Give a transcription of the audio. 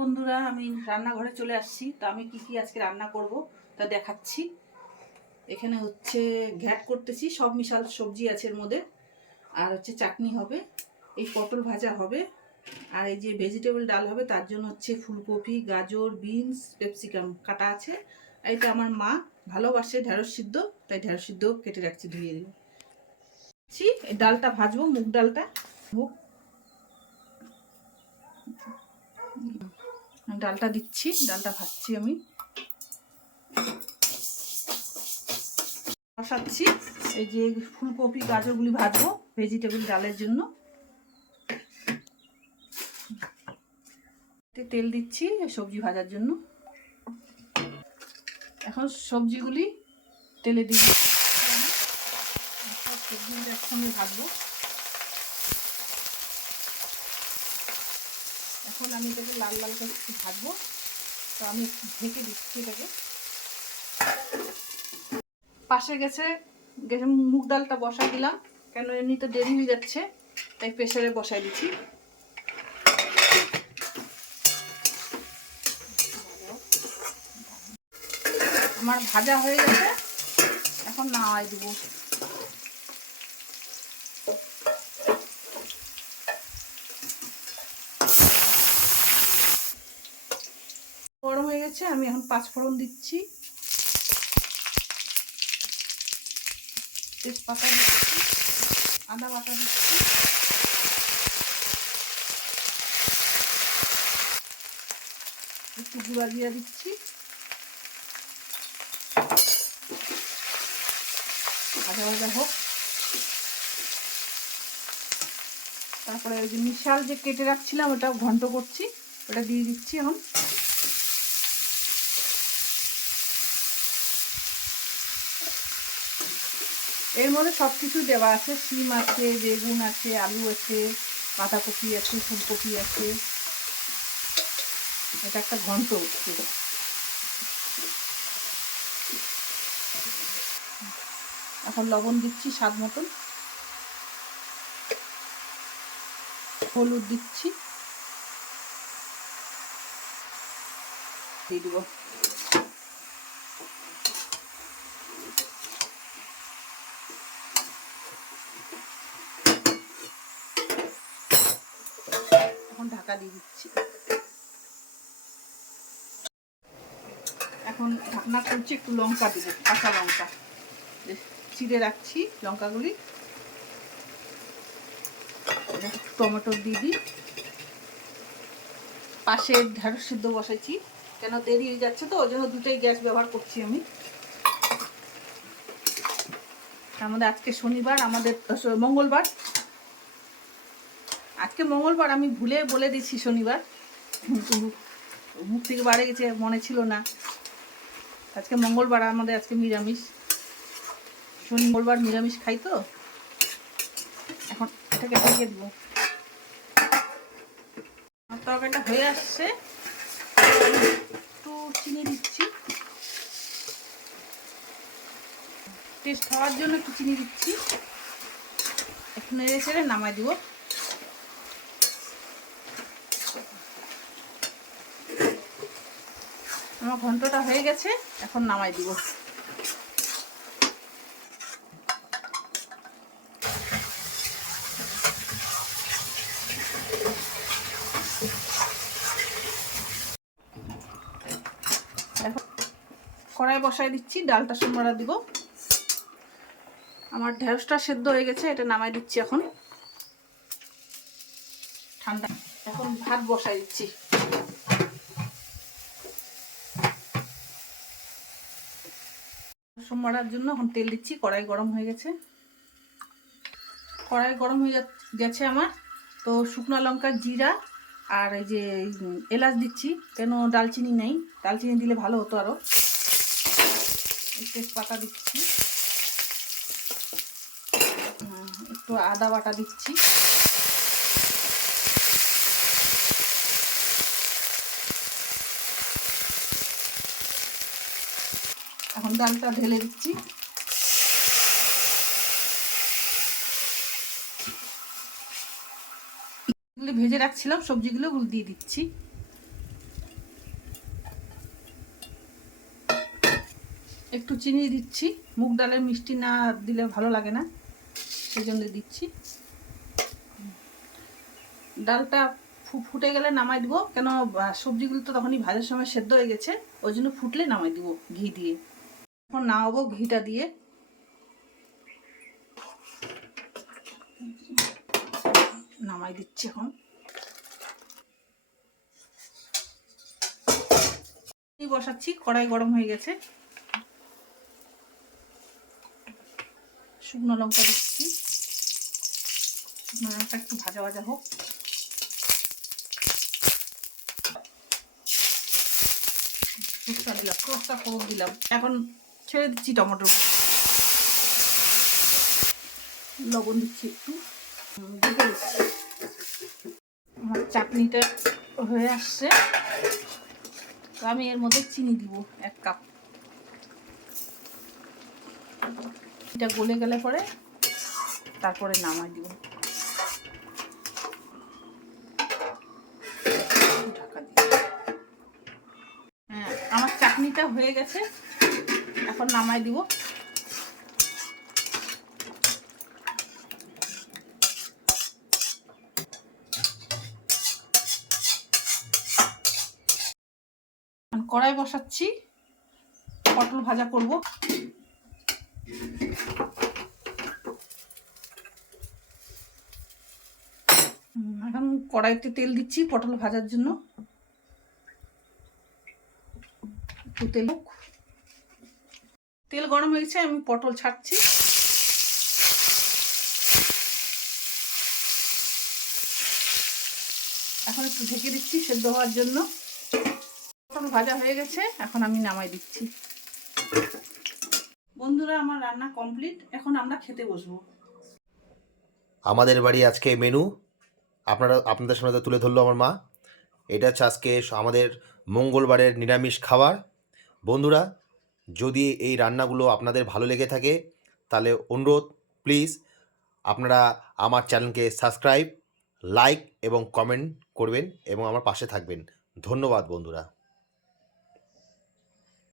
বন্ধুরা, আমি রান্নাঘরে চলে আসছি। তো আমি কি কি আজকে রান্না করব তা দেখাচ্ছি। এখানে হচ্ছে ঘ্যাট করতেছি, সব মিশাল সবজি আছে এর মধ্যে। আর হচ্ছে চাটনি হবে, এই পটল ভাজা হবে, আর এই যে ভেজিটেবল ডাল হবে, তার জন্য হচ্ছে ফুলকপি, গাজর বিনস ক্যাপসিকাম কাটা আছে। এটা আমার মা ভালোবাসে, ঢেঁড়স সিদ্ধ, তাই ঢেঁড়স সিদ্ধ কেটে রাখছি, ধুয়ে দিই ডালটা ভাজবো, মুগ ডালটা। মুগ ডালটা দিচ্ছি, ডালটা ভাজছি আমি। বসাচ্ছি, এই যে ফুলকপি, গাজরগুলি ভাজবো ভেজিটেবল ডালের জন্য। তেল দিচ্ছি সবজি ভাজার জন্য। এখন সবজিগুলি তেলে সব সবজিগুলো একসঙ্গে ভাজবো। এখন আমি এটাকে লাল লাল করে একটু ভাজবো। তো আমি ঢেকে দিচ্ছি এটাকে। পাশে গেছে গেছে মুগ ডালটা বসাই দিলাম। কেন এমনিতে দেরি হয়ে যাচ্ছে, তাই প্রেশারে বসাই দিচ্ছি। আমার ভাজা হয়ে গেছে। এখন নামাই দেবো। হয়ে গেছে আমি এখন পাঁচ ফোড়ন দিচ্ছি। তেজপাতা দিচ্ছি, আদা বাটা দিচ্ছি। একটু গুঁড়া দিয়ে দিচ্ছি। ভাজা ভাজা হোক। তারপরে ওই যে মিশাল যে কেটে রাখছিলাম ওটা ঘন্ট করছি, ওটা দিয়ে দিচ্ছি এখন। এর মধ্যে সব কিছু দেওয়া আছে। সিম আছে, বেগুন আছে, আলু আছে, বাঁধাকপি আছে, ফুলকপি আছে। এটা একটা ঘন্ট হচ্ছে এখন লবণ দিচ্ছি স্বাদ মতন। হলুদ দিচ্ছি। দিয়ে দিব এখন ঢাকা দিয়ে দিচ্ছি। এখন ঢাকনা করছি একটু লঙ্কা দিব, কাঁচা লঙ্কা। চিড়ে রাখছি লঙ্কাগুলি। টমেটো দিয়ে দিই। পাশে ঢেঁড়স সিদ্ধ বসাইছি। কেন দেরি হয়ে যাচ্ছে তো, ওই জন্য দুটোই গ্যাস ব্যবহার করছি আমি। আমাদের আজকে শনিবার, আমাদের মঙ্গলবার। আজকে মঙ্গলবার আমি ভুলে বলে দিচ্ছি শনিবার। মুখ থেকে বাড়ে গেছে, মনে ছিল না। আজকে মঙ্গলবার আমাদের, আজকে নিরামিষ। শনি মঙ্গলবার নিরামিষ খাই তো? এখন এটাকে ঢেকে দেবো। তরকারিটা হয়ে আসছে। একটু চিনি দিচ্ছি। টেস্ট হওয়ার জন্য একটু চিনি দিচ্ছি। একটু নেড়ে চেড়ে নামাই দিব। আমার ঘন্টটা হয়ে গেছে, এখন নামাই দিব। কড়াই বসাই দিচ্ছি, ডালটা সোমবারা দিব। আমার ঢেঁড়সটা সেদ্ধ হয়ে গেছে, এটা নামাই দিচ্ছি এখন। ঠান্ডা এখন ভাত বসাই দিচ্ছি। সোমবারার জন্য এখন তেল দিচ্ছি, কড়াই গরম হয়ে গেছে। কড়াই গরম হয়ে গেছে আমার। তো শুকনো লঙ্কা জিরা আর এই যে এলাচ দিচ্ছি, কেন ডালচিনি নেই। ডালচিনি দিলে ভালো হতো আরও তেজপাতা দিচ্ছি। একটু আদা বাটা দিচ্ছি। এখন ডালটা ঢেলে দিচ্ছি। ভেজে রাখছিলাম, সবজিগুলো দিয়ে দিচ্ছি। একটু চিনি দিচ্ছি, মুগ ডালের মিষ্টি না দিলে ভালো লাগে না, সেই জন্য দিচ্ছি। ডালটা ফুটে গেলে নামাই দিব, কেন সবজিগুলো তো তখনই ভাজার সময় সেদ্ধ হয়ে গেছে, ওই জন্য ফুটলে নামাই দিব ঘি দিয়ে। এখন নামাবো ঘিটা দিয়ে। নামাই দিচ্ছি এখন। বসাচ্ছি, কড়াই গরম হয়ে গেছে। শুকনো লঙ্কা দিচ্ছি। শুকনো লঙ্কা একটু ভাজা ভাজা হোক। সরষা দিলাম সরষা ফোড়ন দিলাম। এখন ছেড়ে দিচ্ছি টমেটো। লবণ দিচ্ছি একটু। আমার চাটনিটা হয়ে আসছে। তো আমি এর মধ্যে চিনি দিব, এক কাপ। এটা গলে গেলে পরে তারপরে নামাই দিব। হ্যাঁ আমার চাটনিটা হয়ে গেছে। এখন নামাই দিব। কড়াই বসাচ্ছি, পটল ভাজা করব। এখন কড়াইতে তেল দিচ্ছি পটল ভাজার জন্য। তেল। তেল গরম হয়ে গেছে, আমি পটল ছাড়ছি। এখন একটু ঢেকে দিচ্ছি সেদ্ধ হওয়ার জন্য। পটল ভাজা হয়ে গেছে, এখন আমি নামাই দিচ্ছি। বন্ধুরা, আমার রান্না কমপ্লিট। এখন আমরা খেতে বসবো। আমাদের বাড়ি আজকে মেনু। আপনারা, আপনাদের সামনে তুলে ধরলো আমার মা। এটা হচ্ছে আজকে আমাদের মঙ্গলবারের নিরামিষ খাবার। বন্ধুরা যদি এই রান্নাগুলো আপনাদের ভালো লেগে থাকে, তাহলে অনুরোধ প্লিজ আপনারা আমার চ্যানেলকে সাবস্ক্রাইব লাইক এবং কমেন্ট করবেন এবং আমার পাশে থাকবেন। ধন্যবাদ, বন্ধুরা।